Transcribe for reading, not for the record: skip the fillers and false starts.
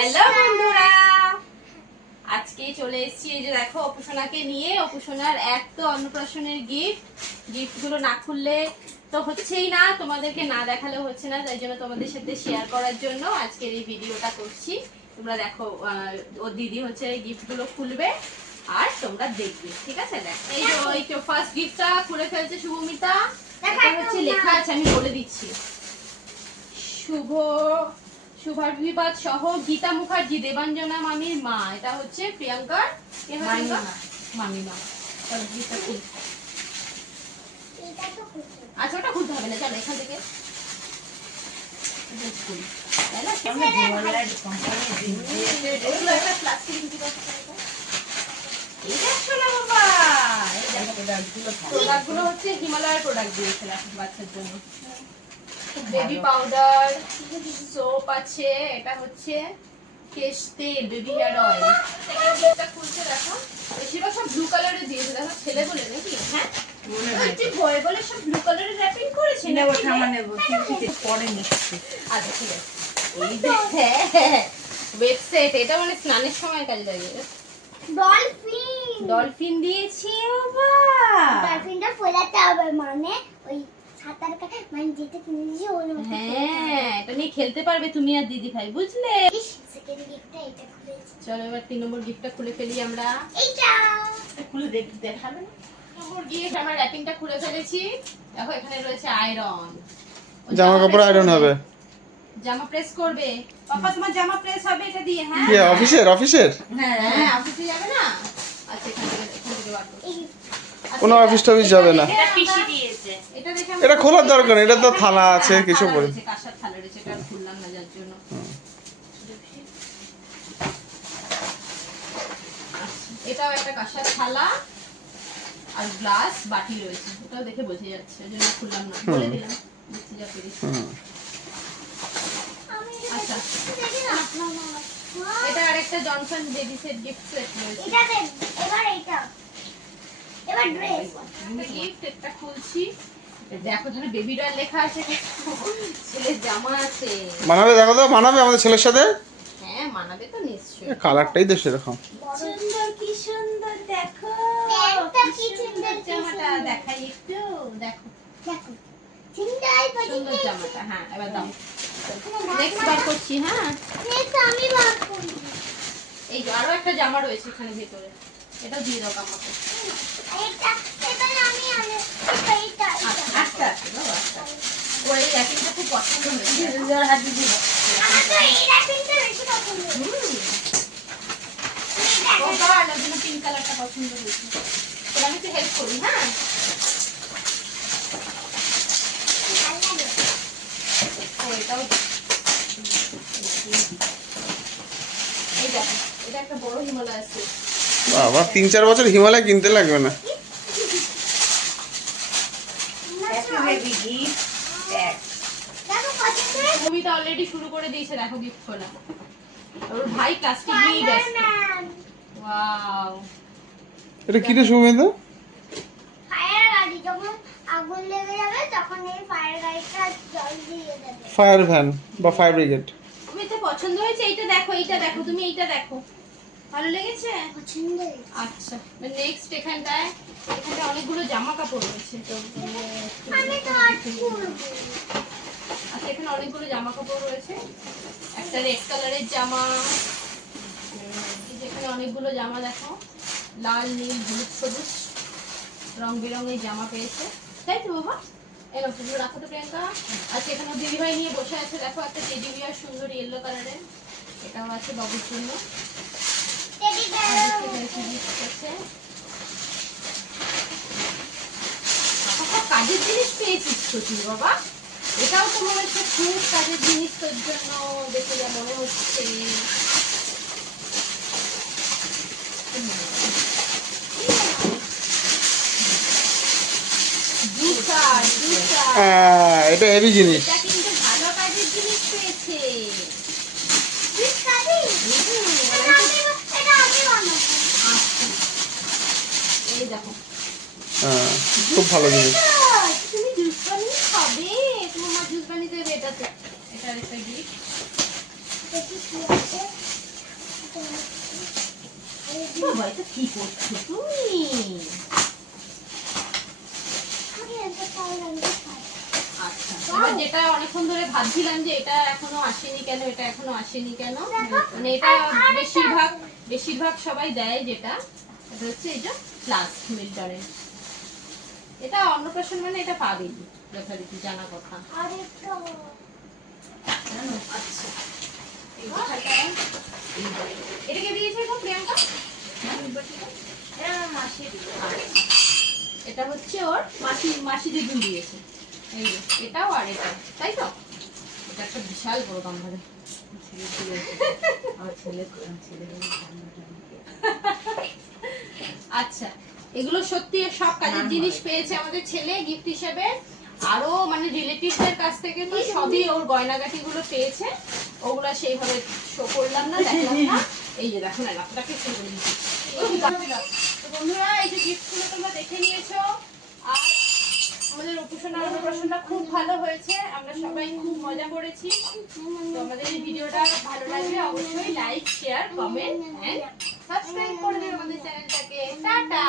Hello বন্ধুরা, আজকে চলে এসেছি এই যে দেখো অপুসোনাকে নিয়ে। অপুসোনার এক তো অন্নপ্রাশনের গিফটগুলো না খুললে তো হচ্ছেই না, তোমাদেরকে না দেখালেও হচ্ছে না, তাই জন্য তোমাদের সাথে শেয়ার করার জন্য আজকের এই ভিডিওটা করছি। তোমরা দেখো ওর দিদি হচ্ছে গিফটগুলো খুলবে আর তোমরা দেখবে, ঠিক আছে? দেখো এই যে ওই তো ফার্স্ট গিফটটা খুলে ফেলছে শুভমিতা। এটা হচ্ছে লেখা আছে, আমি বলে দিচ্ছি। শুভাভিবাদ সহ গীতা মুখার্জি, দেবাঞ্জনা মামির মা। এটা হচ্ছে প্রিয়াঙ্কার মামিমা। আচ্ছা, ওটা খুলতে হবে না, চলো এখান থেকে প্রোডাক্টগুলো হচ্ছে হিমালয়ের প্রোডাক্ট দিয়েছে বাচ্চার জন্য। বেবি পাউডার, সোপ আছে, এটা হচ্ছে কেশ তেল, বেবি হেয়ার অয়েল। এটা খুলছে দেখো, বেশিরভাগ সব ব্লু কালারের দিয়েছে। দেখো ছেলে বলে নাকি? হ্যাঁ তুই বয় বলে সব ব্লু কালারের র‍্যাপিং করেছে না? নেব নেব পরে নিচ্ছি। আচ্ছা ঠিক আছে। এই যে ওয়েবসাইট, এটা মানে স্নানের সময় কাজে লাগে। ডলফিন দিয়েছি বাবা। ডলফিনটা ফোলাতে হবে, মানে ওই সাঁতার মানে যেটা তুমি যে ওর মধ্যে। হ্যাঁ, এটা নিয়ে খেলতে পারবে তুমি আর দিদি ভাই, বুঝলে? সেকেন্ড গিফটটা এটা খুলেছি। চলো এবার 3 নম্বর গিফটটা খুলে ফেলি আমরা। এইটা খুলে দেখাবে না? 3 নম্বর গিফট আমরা র‍্যাপিংটা খুলে ফেলেছি। দেখো এখানে রয়েছে আয়রন। জামা কাপড় আয়রন হবে। জামা প্রেস করবে পাপা, তোমার জামা প্রেস হবে এটা দিয়ে। হ্যাঁ কি অফিসের হ্যাঁ অফিসে যাবে না? আচ্ছা এখান থেকে বার করো। কোনো অফিস যাবে না। এটা পিসি দিয়েছে। এটা দেখে এটা খোলার দরকার নেই, এটা তো থালা আছে কিছু পরে। কাঁসার থালা রয়েছে, এটা খুললাম না যার জন্য। এটাও একটা কাঁসার থালা আর গ্লাস বাটি রয়েছে, এটাও দেখে বোঝা যাচ্ছে, এজন্য খুললাম না, বলে দিলাম বুঝতে যা পেরেছি। আচ্ছা এটা আরেকটা Johnson baby set gift set রয়েছে। এটা দেখ, এবার এইটা, এবার ড্রেস গিফট একটা খুলছি। দেখো এখানে বেবি ডল লেখা আছে, ছেলের জামা আছে। মানাবে? দেখো তো মানাবে আমাদের ছেলের সাথে? হ্যাঁ মানাবে তো নিশ্চয়ই। কালারটাই তো সেরকম। সুন্দর, কি সুন্দর দেখো। প্যান্টটা কি সুন্দর, জামাটা দেখাই একটু, দেখো দেখো চিন্তাই সুন্দর জামাটা। হ্যাঁ এবার দাও, নেক্সট বার করছি। হ্যাঁ নেক্সট আমি বার করব। এই যে আরো একটা জামা রয়েছে এখানে ভিতরে, এটাও দিয়ে দাও আমাকে। এটা এবার আমি এইটা আচ্ছা বাবা, আচ্ছা ওর এই র্যাপিংটা খুব পছন্দ হয়েছে। জোর হাত দিয়ে দাও। আমার তো এই র্যাপিংটা বেশি পছন্দ হয়েছে। ও গার্ল, ওর জন্য পিঙ্ক কালারটা পছন্দ হয়েছে। তো আমি একটু হেল্প করি। হ্যাঁ ও এটাও এই দেখো, এটা একটা বড় হিমালয় আছে। বাবা 3-4 বছর হিমালয় কিনতে লাগবে না। কবিতা অলরেডি শুরু করে দিয়েছে, দেখো গিফট খোলা। ওর ভাই প্লাস্টিক নিয়ে ব্যস্ত। ওয়াও, এটা কি রে সুমিতা? ফায়ার গাড়ি, যখন আগুন লেগে যাবে তখন এই ফায়ার গাড়িটা জল দিয়ে দেবে। ফায়ার ভ্যান বা ফায়ার ব্রিগেড। তুমি তো পছন্দ হয়েছে? এইটা দেখো, এইটা দেখো, তুমি এইটা দেখো, ভালো লেগেছে? পছন্দ হয়েছে। আচ্ছা নেক্সট এখানটা অনেকগুলো জামা কাপড় রয়েছে। তো আমি তো আর করব। আচ্ছা এখানে অনেকগুলো জামা কাপড় রয়েছে। একটা রেড কালারের জামা, এই যে এখানে অনেকগুলো জামা দেখো, লাল নীল হলুদ সবুজ রং বেরঙের জামা পেয়েছে, তাই তো বাবা? এরকম তুমি রাখো তো প্রিয়াঙ্কা। আচ্ছা এখানে দিদিভাই নিয়ে বসে আছে, দেখো একটা টেডি বিয়ার সুন্দর ইয়েলো কালারের, এটাও আছে বাবুর জন্য। টেডি বিয়ার কাজের জিনিস পেয়েছিস তো তুই বাবা, এটাও তো মনে হচ্ছে খুব কাজের জিনিস তোর জন্য, দেখে যা মনে হচ্ছে। এটা হেভি জিনিস। এটা কিন্তু ভালো কাজের জিনিস পেয়েছে। এটা আমি বানাবো। এই দেখো খুব ভালো জিনিস। তুমি জুস বানিয়ে খাবে, তোমার মা জুস বানিয়ে দেবে এটাতে। এটা আরেকটা গিফট। দেখি কি আছে। বাবা, এটা কি করছো তুমি? আমি এটা পায়ের আগে খাই। আচ্ছা, এবার যেটা অনেকক্ষণ ধরে ভাবছিলাম যে এটা এখনো আসেনি কেন, এটা এখনো আসেনি কেন, মানে এটা বেশিরভাগ সবাই দেয় যেটা, এটা হচ্ছে এই যে ফ্লাস্ক মিল্টনের। এটা অন্নপ্রাশন মানে এটা পাবেই যথারীতি, জানা কথা। আরেকটা জানো? আচ্ছা, এই যে খাতা, এটা কে দিয়েছে গো প্রিয়াঙ্কা? এটা আমার মাসি দিয়েছে। আচ্ছা, এটা হচ্ছে ওর মাসি দিদুন দিয়েছে। এই যে এটাও আর এটা, তাই তো? এটা একটা বিশাল বড় গামলারে। আচ্ছা, এগুলো সত্যি সব কাজের জিনিস পেয়েছে আমাদের ছেলে গিফট হিসেবে। আরো মানে রিলেটিভদের কাছ থেকে তো সবই ওর গয়নাগাটি গুলো পেয়েছে। ওগুলা সেইভাবে শো করলাম না, দেখলাম না। এই যে দেখো না, আপনাকে শো করে দিচ্ছি। তো বন্ধুরা, এই যে গিফট গুলো তোমরা দেখে নিয়েছো। আর আমাদের অপুসোনার অন্নপ্রাশনটা খুব ভালো হয়েছে, আমরা সবাই খুব মজা করেছি। তো আমাদের এই ভিডিওটা ভালো লাগলে অবশ্যই like, share, comment and subscribe করে দিও আমাদের চ্যানেলটাকে। টাটা।